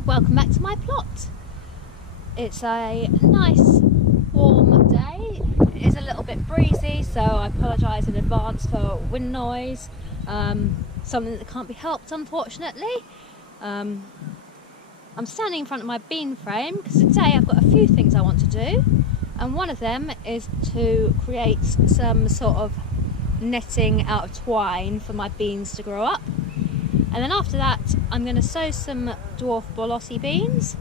everybody, welcome back to my plot. It's a nice warm day. It is a little bit breezy, so I apologise in advance for wind noise, something that can't be helped unfortunately. I'm standing in front of my bean frame because today I've got a few things I want to do, and one of them is to create some sort of netting out of twine for my beans to grow up. And then after that, I'm going to sow some dwarf Borlotti beans,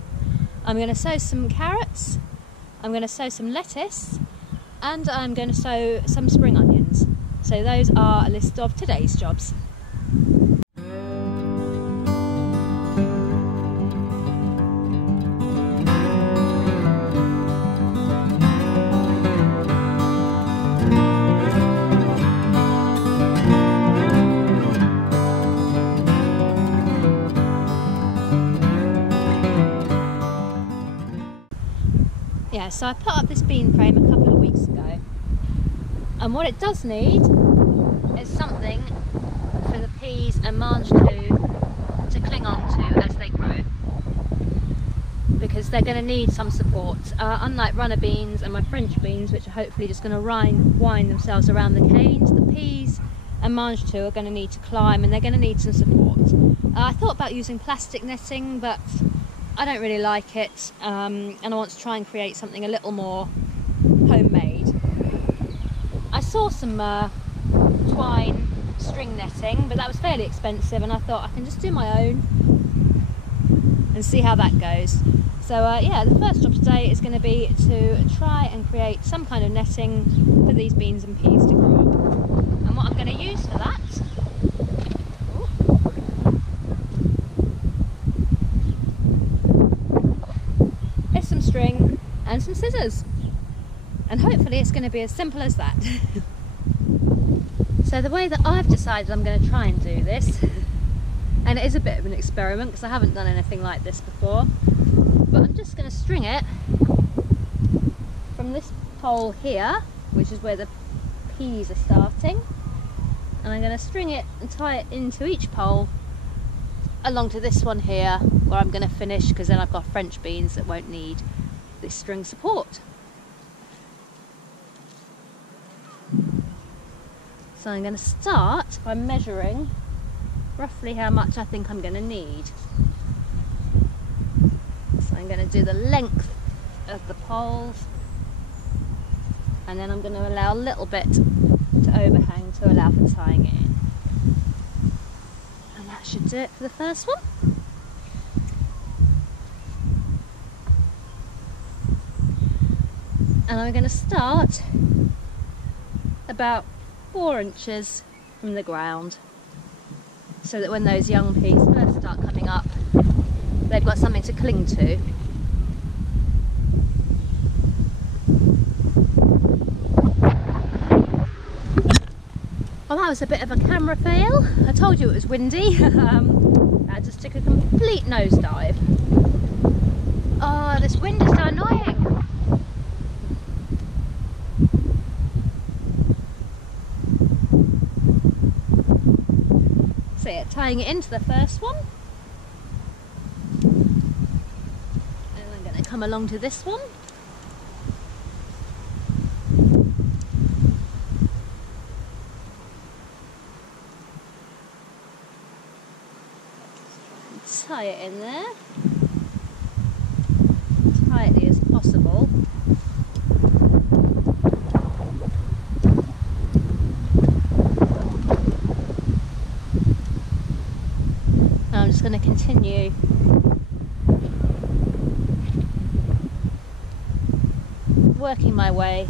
I'm going to sow some carrots, I'm going to sow some lettuce, and I'm going to sow some spring onions. So those are a list of today's jobs. Yeah, so I put up this bean frame a couple of weeks ago, and what it does need is something for the peas and mange to cling on to as they grow, because they're going to need some support. Unlike runner beans and my French beans, which are hopefully just going to wind themselves around the canes, the peas and mange are going to need to climb, and they're going to need some support. I thought about using plastic netting, but I don't really like it, and I want to try and create something a little more homemade. I saw some twine string netting, but that was fairly expensive, and I thought I can just do my own and see how that goes. So yeah, the first job today is going to be to try and create some kind of netting for these beans and peas to grow up. And what I'm going to use for that some string and some scissors, and hopefully it's going to be as simple as that. So the way that I've decided I'm going to try and do this, and it is a bit of an experiment because I haven't done anything like this before, but I'm just going to string it from this pole here, which is where the peas are starting, and I'm going to string it and tie it into each pole along to this one here where I'm going to finish, because then I've got French beans that won't need this string support. So I'm going to start by measuring roughly how much I think I'm going to need. So I'm going to do the length of the poles, and then I'm going to allow a little bit to overhang to allow for tying it in. That should do it for the first one. And I'm going to start about 4 inches from the ground, so that when those young peas first start coming up, they've got something to cling to. Well, that was a bit of a camera fail. I told you it was windy. I just took a complete nosedive. Oh, this wind is so annoying. So yeah, tying it into the first one. And I'm going to come along to this one. Tie it in there, tightly as possible. Now I'm just going to continue working my way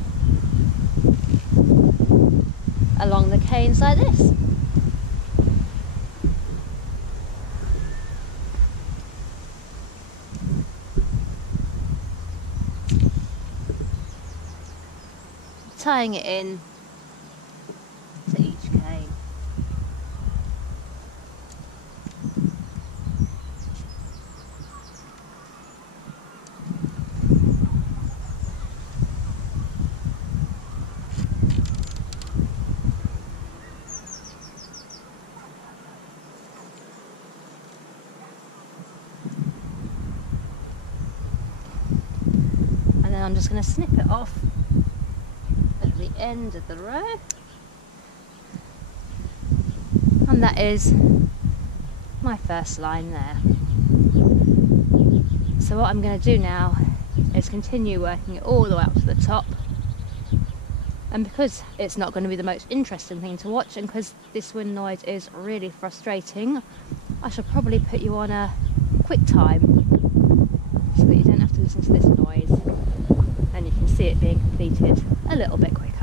along the canes like this. Tying it in to each cane. I'm just going to snip it off at the end of the row, and that is my first line there. So what I'm going to do now is continue working it all the way up to the top, and because it's not going to be the most interesting thing to watch, and because this wind noise is really frustrating, I should probably put you on a quick time so that you don't have to listen to this noise and you can see it being completed a little bit quicker.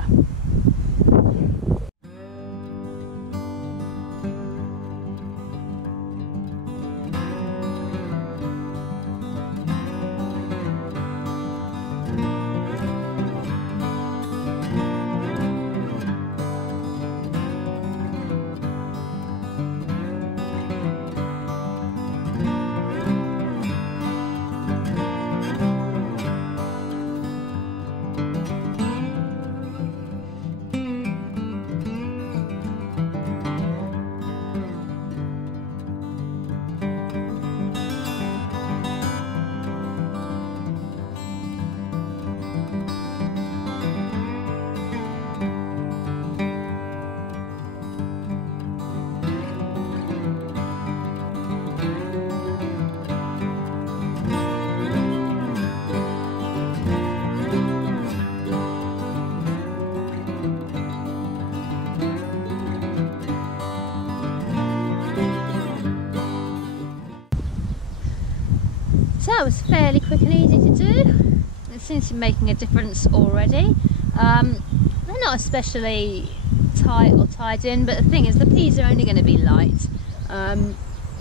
So that was fairly quick and easy to do. It seems to be making a difference already. They're not especially tight or tied in, but the thing is the peas are only going to be light, and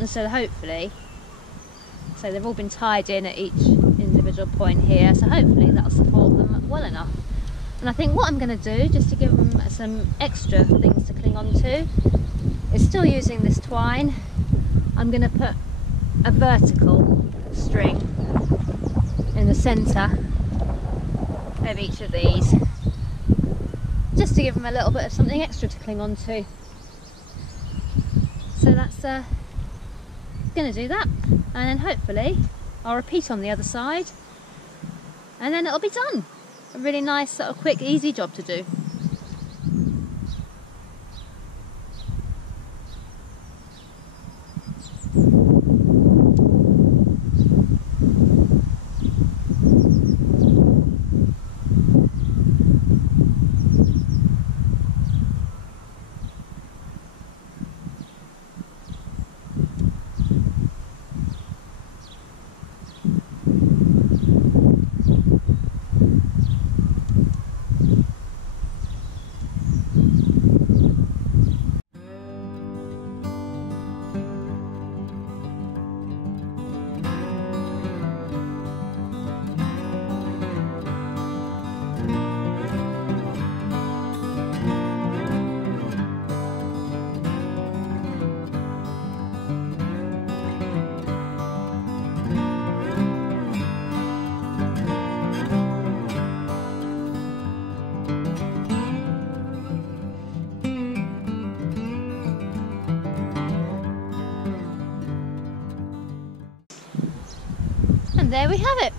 so hopefully, so they've all been tied in at each individual point here, so hopefully that'll support them well enough. And I think what I'm going to do, just to give them some extra things to cling on to, is still using this twine. I'm going to put a vertical string in the centre of each of these, just to give them a little bit of something extra to cling on to. So that's going to do that, and then hopefully I'll repeat on the other side, and then it'll be done. A really nice sort of quick, easy job to do. And there we have it,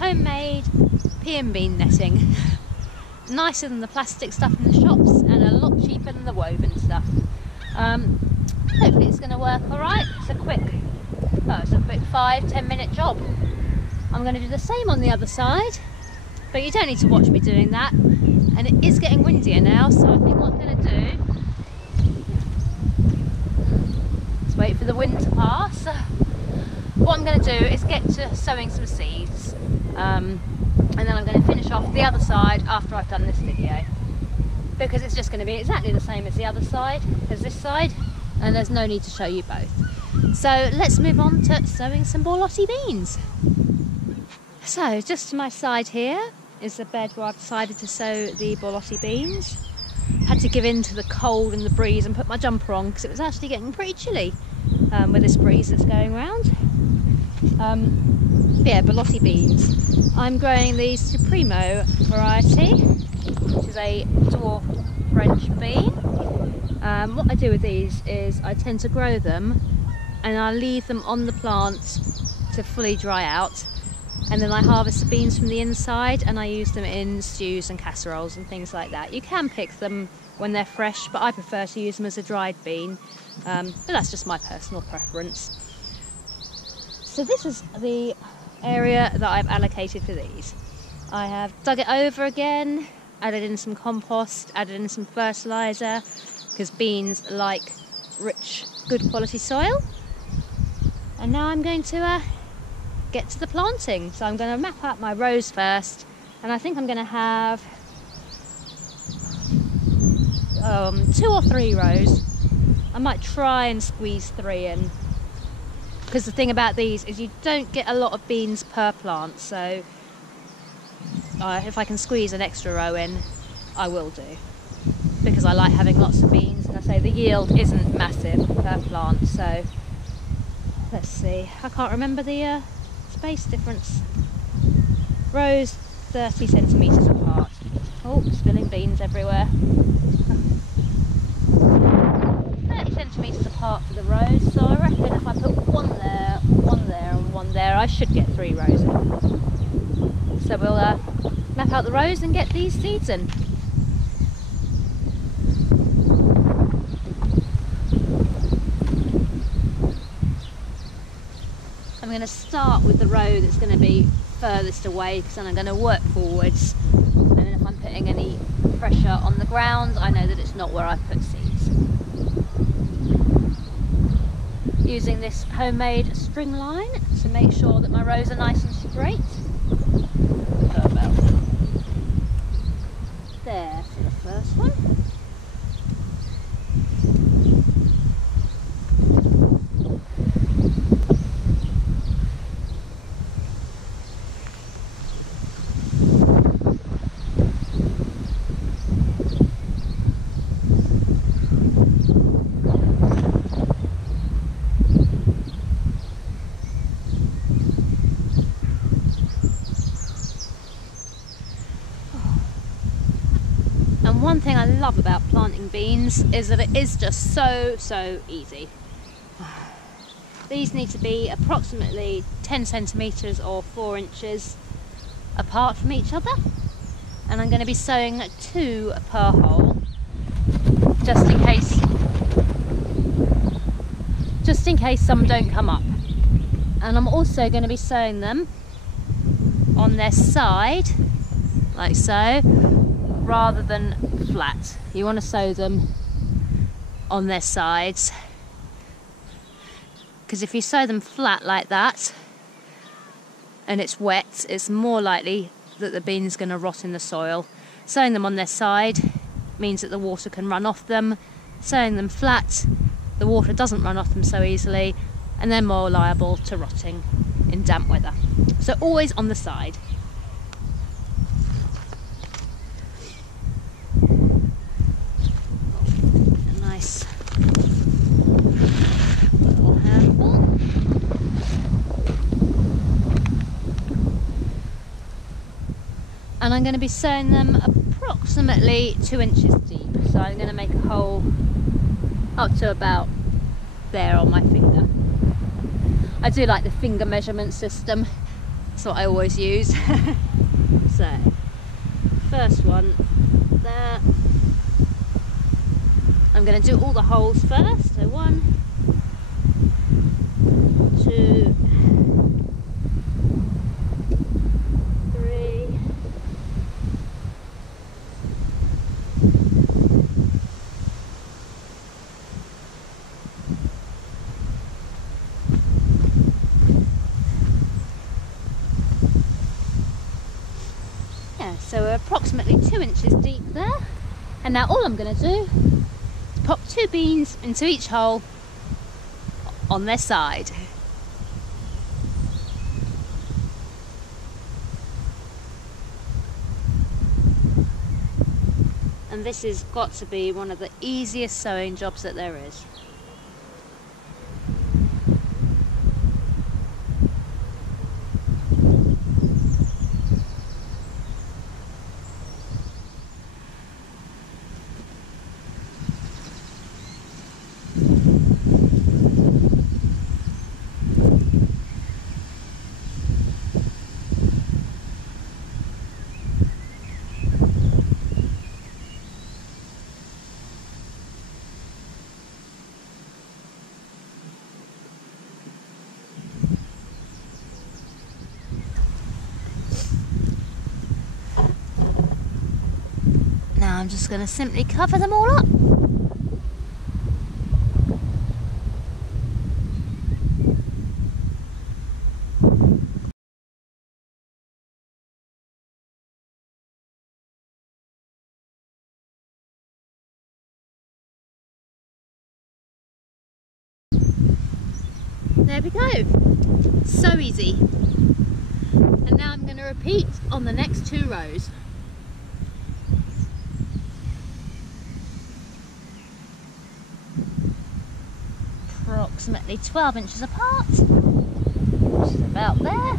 homemade pea and bean netting. Nicer than the plastic stuff in the shops and a lot cheaper than the woven stuff. Hopefully it's going to work alright. It's a quick 5-10 minute job. I'm going to do the same on the other side, but you don't need to watch me doing that, and it is getting windier now, so I think what I'm going to do is wait for the wind to pass. What I'm going to do is get to sowing some seeds, and then I'm going to finish off the other side after I've done this video, because it's just going to be exactly the same as the other side, as this side, and there's no need to show you both. So let's move on to sowing some Borlotti beans. So just to my side here is the bed where I've decided to sow the Borlotti beans. Had to give in to the cold and the breeze and put my jumper on because it was actually getting pretty chilly with this breeze that's going around. Yeah, Borlotti beans. I'm growing the Supremo variety, which is a dwarf French bean. What I do with these is I tend to grow them and I leave them on the plant to fully dry out, and then I harvest the beans from the inside and I use them in stews and casseroles and things like that. You can pick them when they're fresh, but I prefer to use them as a dried bean, but that's just my personal preference. So this is the area that I've allocated for these. I have dug it over again, added in some compost, added in some fertiliser, because beans like rich, good quality soil. And now I'm going to get to the planting. So I'm going to map out my rows first, and I think I'm going to have 2 or 3 rows. I might try and squeeze 3 in, because the thing about these is you don't get a lot of beans per plant, so if I can squeeze an extra row in, I will do, because I like having lots of beans, and I say the yield isn't massive per plant. So let's see, I can't remember the space difference. Rows 30 centimetres apart. Oh, spilling beans everywhere. 30 centimetres apart for the rows, so I reckon if I put 1 there, 1 there and 1 there, I should get 3 rows in. So we'll map out the rows and get these seeds in. I'm going to start with the row that's going to be furthest away, because then I'm going to work forwards, and then if I'm putting any pressure on the ground, I know that it's not where I've put seeds. Using this homemade string line to make sure that my rows are nice and straight. About there for the first one. One thing I love about planting beans is that it is just so easy. These need to be approximately 10 centimetres or 4 inches apart from each other, and I'm going to be sowing 2 per hole, just in case some don't come up. And I'm also going to be sowing them on their side, like so, rather than flat. You want to sow them on their sides, because if you sow them flat like that and it's wet, it's more likely that the bean is going to rot in the soil. Sowing them on their side means that the water can run off them. Sowing them flat, the water doesn't run off them so easily, and they're more liable to rotting in damp weather. So always on the side. And I'm going to be sowing them approximately 2 inches deep. So I'm going to make a hole up to about there on my finger. I do like the finger measurement system. That's what I always use. So, first one there. I'm going to do all the holes first. So 1, 2, 3. Yeah, so we're approximately 2 inches deep there. And now all I'm going to do is pop 2 beans into each hole on their side. And this has got to be one of the easiest sowing jobs that there is. I'm just going to simply cover them all up. There we go, so easy. And now I'm going to repeat on the next 2 rows. Approximately 12 inches apart, which is about there.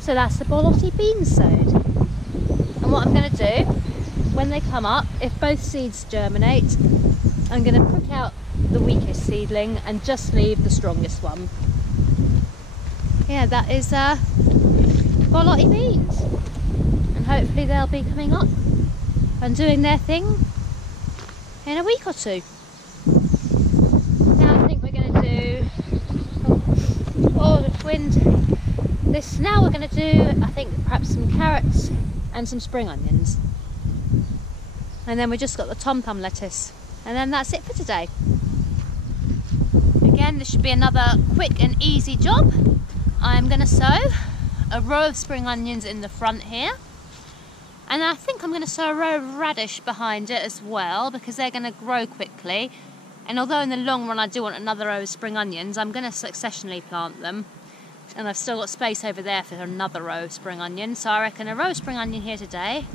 So that's the Borlotti beans sowed. And what I'm going to do, when they come up, if both seeds germinate, I'm going to prick out the weakest seedling and just leave the strongest one. Yeah, that is Borlotti beans. And hopefully they'll be coming up and doing their thing in a week or 2. Now I think we're going to do... Oh, the wind. Now we're going to do, I think, perhaps some carrots and some spring onions. And then we just got the tom-thumb lettuce. And then that's it for today. Again, this should be another quick and easy job. I'm going to sow a row of spring onions in the front here. And I think I'm going to sow a row of radish behind it as well, because they're going to grow quickly. And although in the long run I do want another row of spring onions, I'm going to successionally plant them. And I've still got space over there for another row of spring onion. So I reckon a row of spring onion here today,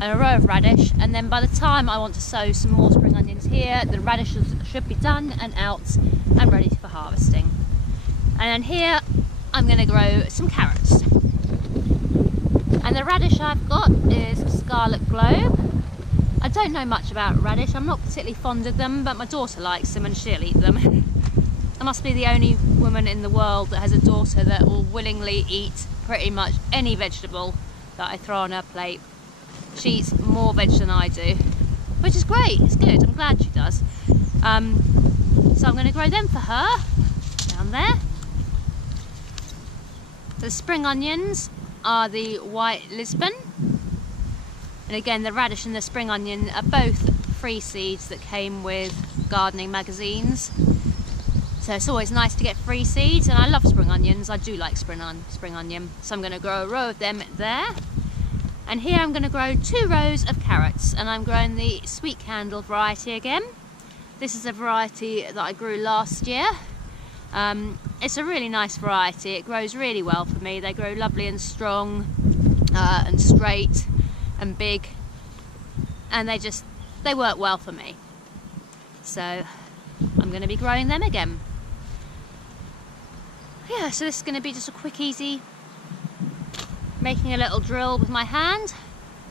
and a row of radish. And then by the time I want to sow some more spring onions here, the radishes should be done and out and ready for harvesting. And then here, I'm going to grow some carrots. And the radish I've got is Scarlet Globe. I don't know much about radish. I'm not particularly fond of them, but my daughter likes them and she'll eat them. I must be the only woman in the world that has a daughter that will willingly eat pretty much any vegetable that I throw on her plate. She eats more veg than I do, which is great, it's good, I'm glad she does. So I'm going to grow them for her, down there. The spring onions are the white Lisbon. And again, the radish and the spring onion are both free seeds that came with gardening magazines. So it's always nice to get free seeds, and I love spring onions. I do like spring onion. So I'm going to grow a row of them there. And here I'm going to grow 2 rows of carrots, and I'm growing the sweet candle variety again. This is a variety that I grew last year. It's a really nice variety. It grows really well for me. They grow lovely and strong and straight and big, and they work well for me. So I'm going to be growing them again. Yeah, so this is going to be just a quick, easy, making a little drill with my hand,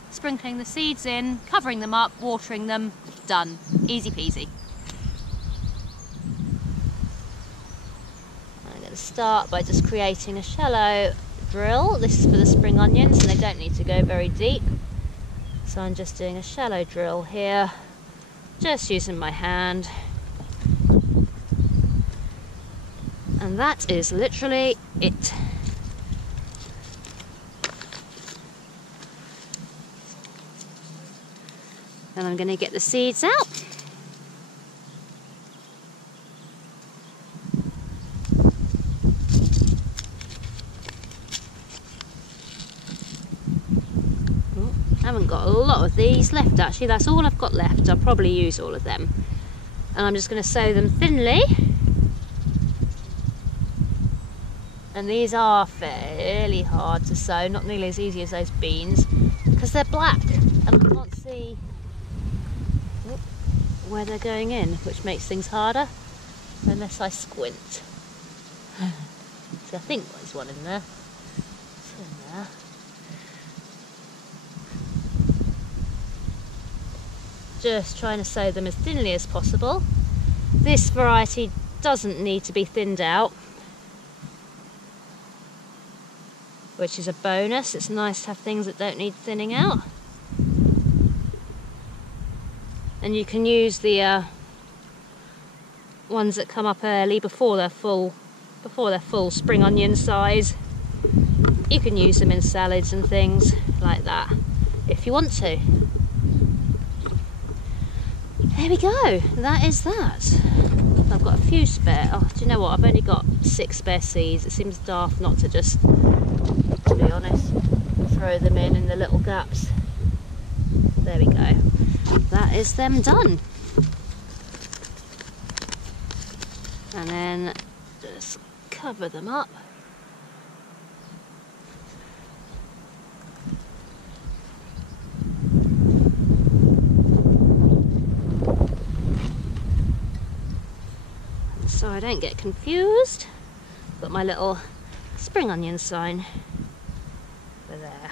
sprinkling the seeds in, covering them up, watering them, done. Easy peasy. I'm going to start by just creating a shallow drill. This is for the spring onions and they don't need to go very deep. So I'm just doing a shallow drill here, just using my hand. And that is literally it. Then I'm going to get the seeds out. these left actually, that's all I've got left. I'll probably use all of them. And I'm just going to sow them thinly. And these are fairly hard to sow, not nearly as easy as those beans, because they're black and I can't see where they're going in, which makes things harder unless I squint. So I think there's one in there. It's in there. Just trying to sow them as thinly as possible. This variety doesn't need to be thinned out, which is a bonus. It's nice to have things that don't need thinning out. And you can use the ones that come up early before they're full spring onion size. You can use them in salads and things like that if you want to. There we go, that is that. I've got a few spare. Oh, do you know what? I've only got 6 spare seeds. It seems daft not to just, to be honest, throw them in the little gaps. There we go. That is them done. And then just cover them up. So I don't get confused, got my little spring onion sign for there,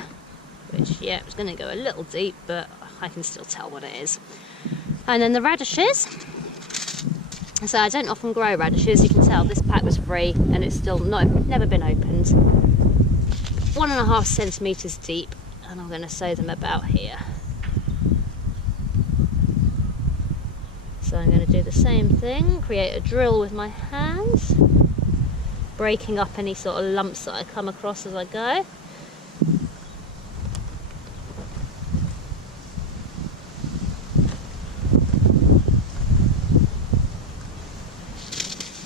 which, yeah, it's going to go a little deep, but I can still tell what it is. And then the radishes. So I don't often grow radishes. You can tell this pack was free and it's still never been opened. 1.5 centimetres deep, and I'm going to sow them about here. So I'm going to do the same thing, create a drill with my hands, breaking up any sort of lumps that I come across as I go.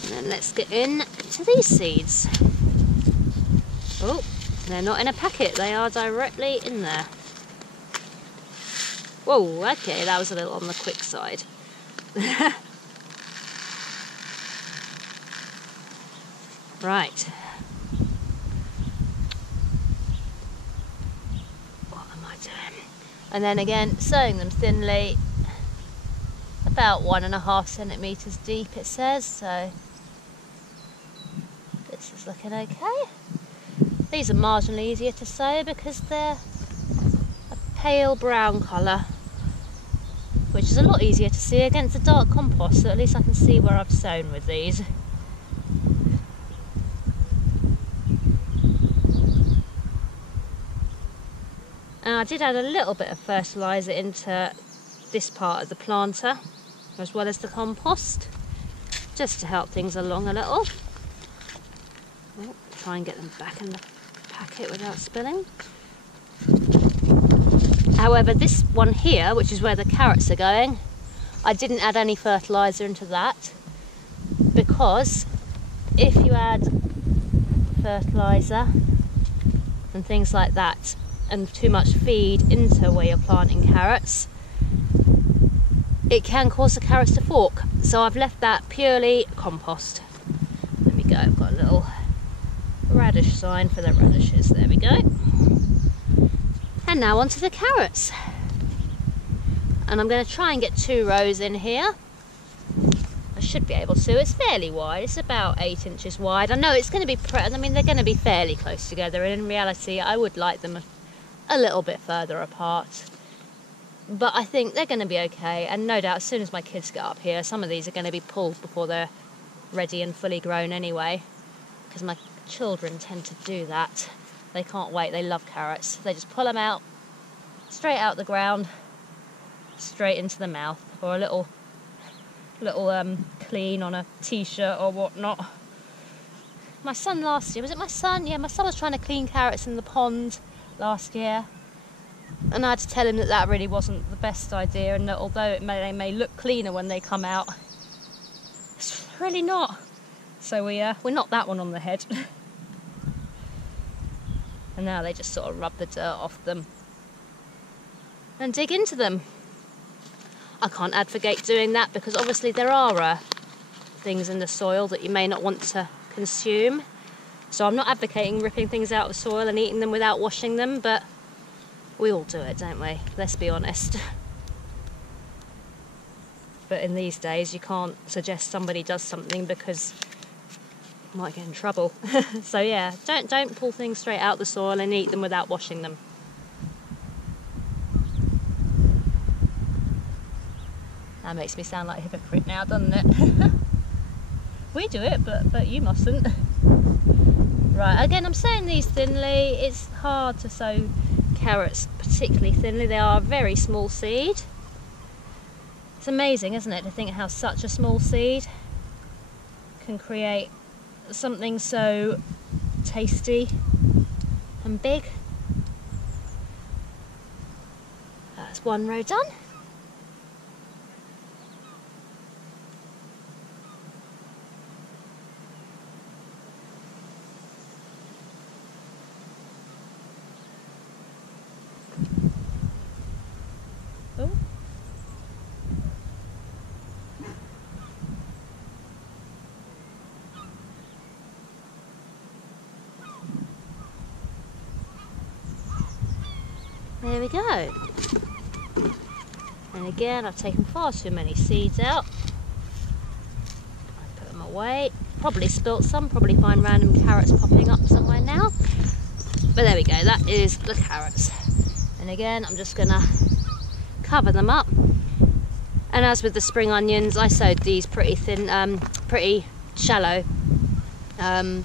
And then let's get in to these seeds. Oh, they're not in a packet, they are directly in there. Whoa, okay, that was a little on the quick side. Right. What am I doing? And then again, sowing them thinly, about 1.5 centimetres deep it says, so this is looking okay. These are marginally easier to sow because they're a pale brown colour, which is a lot easier to see against the dark compost, so at least I can see where I've sown with these. And I did add a little bit of fertiliser into this part of the planter, as well as the compost, just to help things along a little. Oh, try and get them back in the packet without spilling. However, this one here, which is where the carrots are going, I didn't add any fertiliser into that, because if you add fertiliser and things like that and too much feed into where you're planting carrots, it can cause the carrots to fork. So I've left that purely compost. There we go, I've got a little radish sign for the radishes, there we go. And now onto the carrots. And I'm going to try and get 2 rows in here. I should be able to. It's fairly wide. It's about 8 inches wide. I know it's going to be, they're going to be fairly close together. And in reality, I would like them a little bit further apart. But I think they're going to be okay. And no doubt, as soon as my kids get up here, some of these are going to be pulled before they're ready and fully grown anyway. Because my children tend to do that. They can't wait, they love carrots. They just pull them out, straight out the ground, straight into the mouth, or a little clean on a t-shirt or whatnot. My son last year, was it my son? Yeah, my son was trying to clean carrots in the pond last year. And I had to tell him that that really wasn't the best idea, and that although they may look cleaner when they come out, it's really not. So we knocked that one on the head. And now they just sort of rub the dirt off them. and dig into them. I can't advocate doing that because obviously there are things in the soil that you may not want to consume. So I'm not advocating ripping things out of soil and eating them without washing them, but we all do it, don't we? Let's be honest. But in these days you can't suggest somebody does something because you might get in trouble. So yeah, don't pull things straight out the soil and eat them without washing them. That makes me sound like a hypocrite now, doesn't it? We do it, but you mustn't. Right, again, I'm sowing these thinly. It's hard to sow carrots particularly thinly. They are a very small seed. It's amazing, isn't it, to think how such a small seed can create something so tasty and big. That's one row done. Oh. There we go. And again, I've taken far too many seeds out. Put them away. Probably spilt some, probably find random carrots popping up somewhere now. But there we go, that is the carrots. And again, I'm just gonna cover them up. And as with the spring onions, I sowed these pretty thin, pretty shallow, about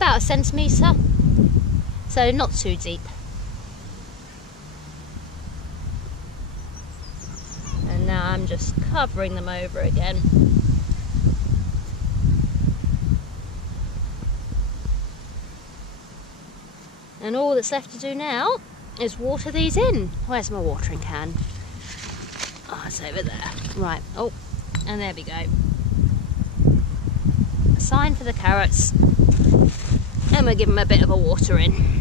1 centimetre, so not too deep. And now I'm just covering them over again. And all that's left to do now is water these in. Where's my watering can? Oh, it's over there. Right, oh, and there we go. A sign for the carrots. And we'll give them a bit of a water in.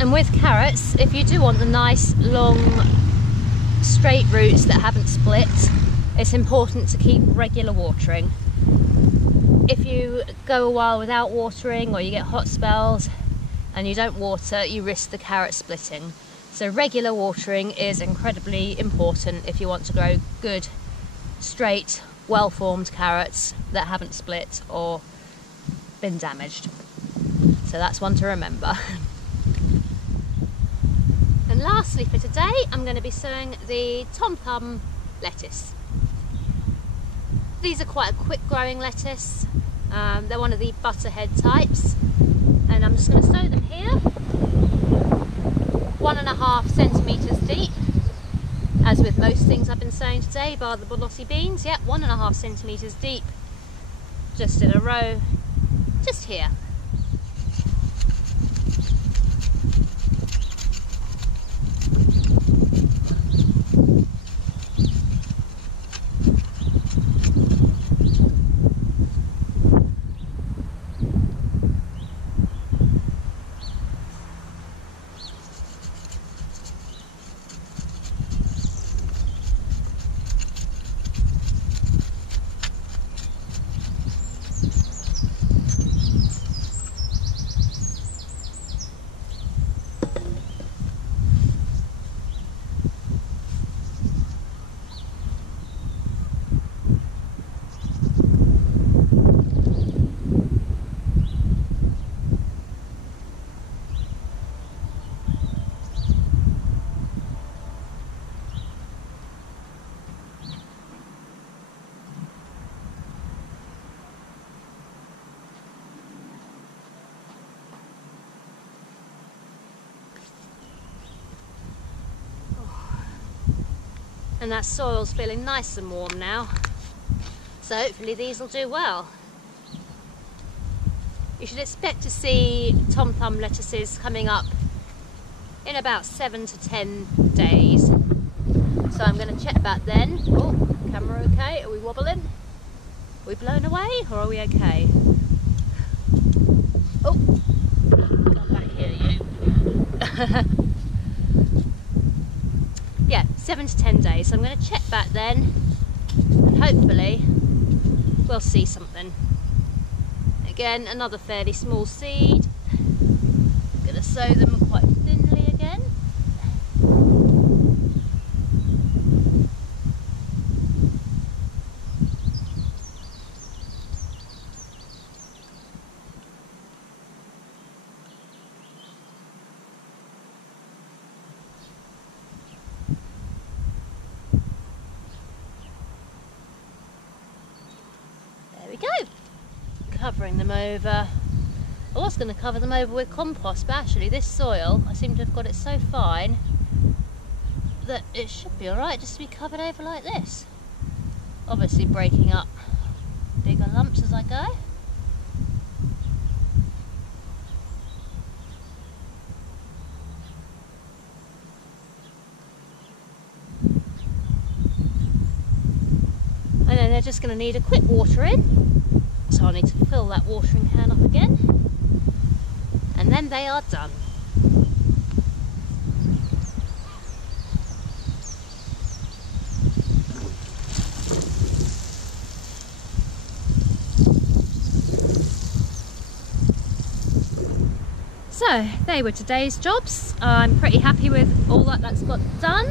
And with carrots, if you do want the nice long straight roots that haven't split, it's important to keep regular watering. If you go a while without watering or you get hot spells and you don't water, you risk the carrot splitting. So regular watering is incredibly important if you want to grow good, straight, well-formed carrots that haven't split or been damaged. So that's one to remember. And lastly for today, I'm going to be sowing the Tom Thumb lettuce. These are quite a quick growing lettuce. They're one of the butterhead types. And I'm just going to sow them here. 1.5 centimetres deep. As with most things I've been sowing today, bar the Borlotti beans. Yep, 1.5 centimetres deep. Just in a row, just here. And that soil's feeling nice and warm now, so hopefully these will do well. You should expect to see Tom Thumb lettuces coming up in about 7 to 10 days. So I'm going to check back then. Oh, camera okay? Are we wobbling? Are we blown away or are we okay? Oh, come back here, you. Yeah, 7 to 10 days. So I'm going to check back then and hopefully we'll see something. Again, another fairly small seed. Going to sow them quite thinly again. There we go. Covering them over. I was going to cover them over with compost, but actually this soil, I seem to have got it so fine that it should be alright just to be covered over like this. Obviously breaking up bigger lumps as I go. And then they're just going to need a quick watering. So I need to fill that watering can up again. And then they are done. So they were today's jobs. I'm pretty happy with all that's got done.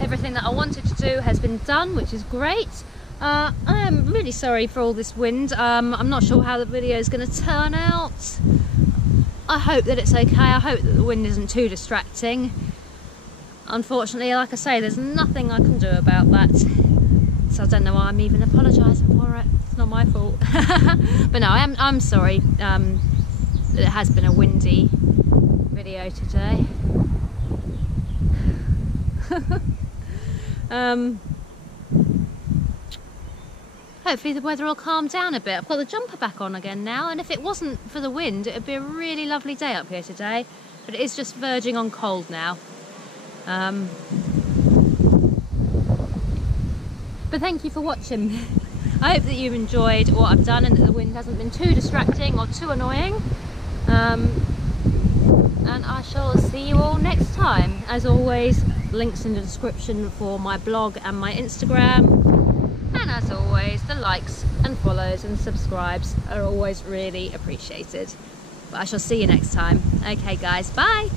Everything that I wanted to do has been done, which is great. I am really sorry for all this wind. I'm not sure how the video is going to turn out. I hope that it's okay. I hope that the wind isn't too distracting. Unfortunately, like I say, there's nothing I can do about that. So I don't know why I'm even apologising for it. It's not my fault. But no, I'm sorry that it has been a windy video today. Hopefully the weather will calm down a bit. I've got the jumper back on again now, and if it wasn't for the wind, it would be a really lovely day up here today. But it is just verging on cold now. But thank you for watching. I hope that you've enjoyed what I've done and that the wind hasn't been too distracting or too annoying. And I shall see you all next time. As always, links in the description for my blog and my Instagram. And as always, the likes and follows and subscribes are always really appreciated. But I shall see you next time. Okay guys, bye!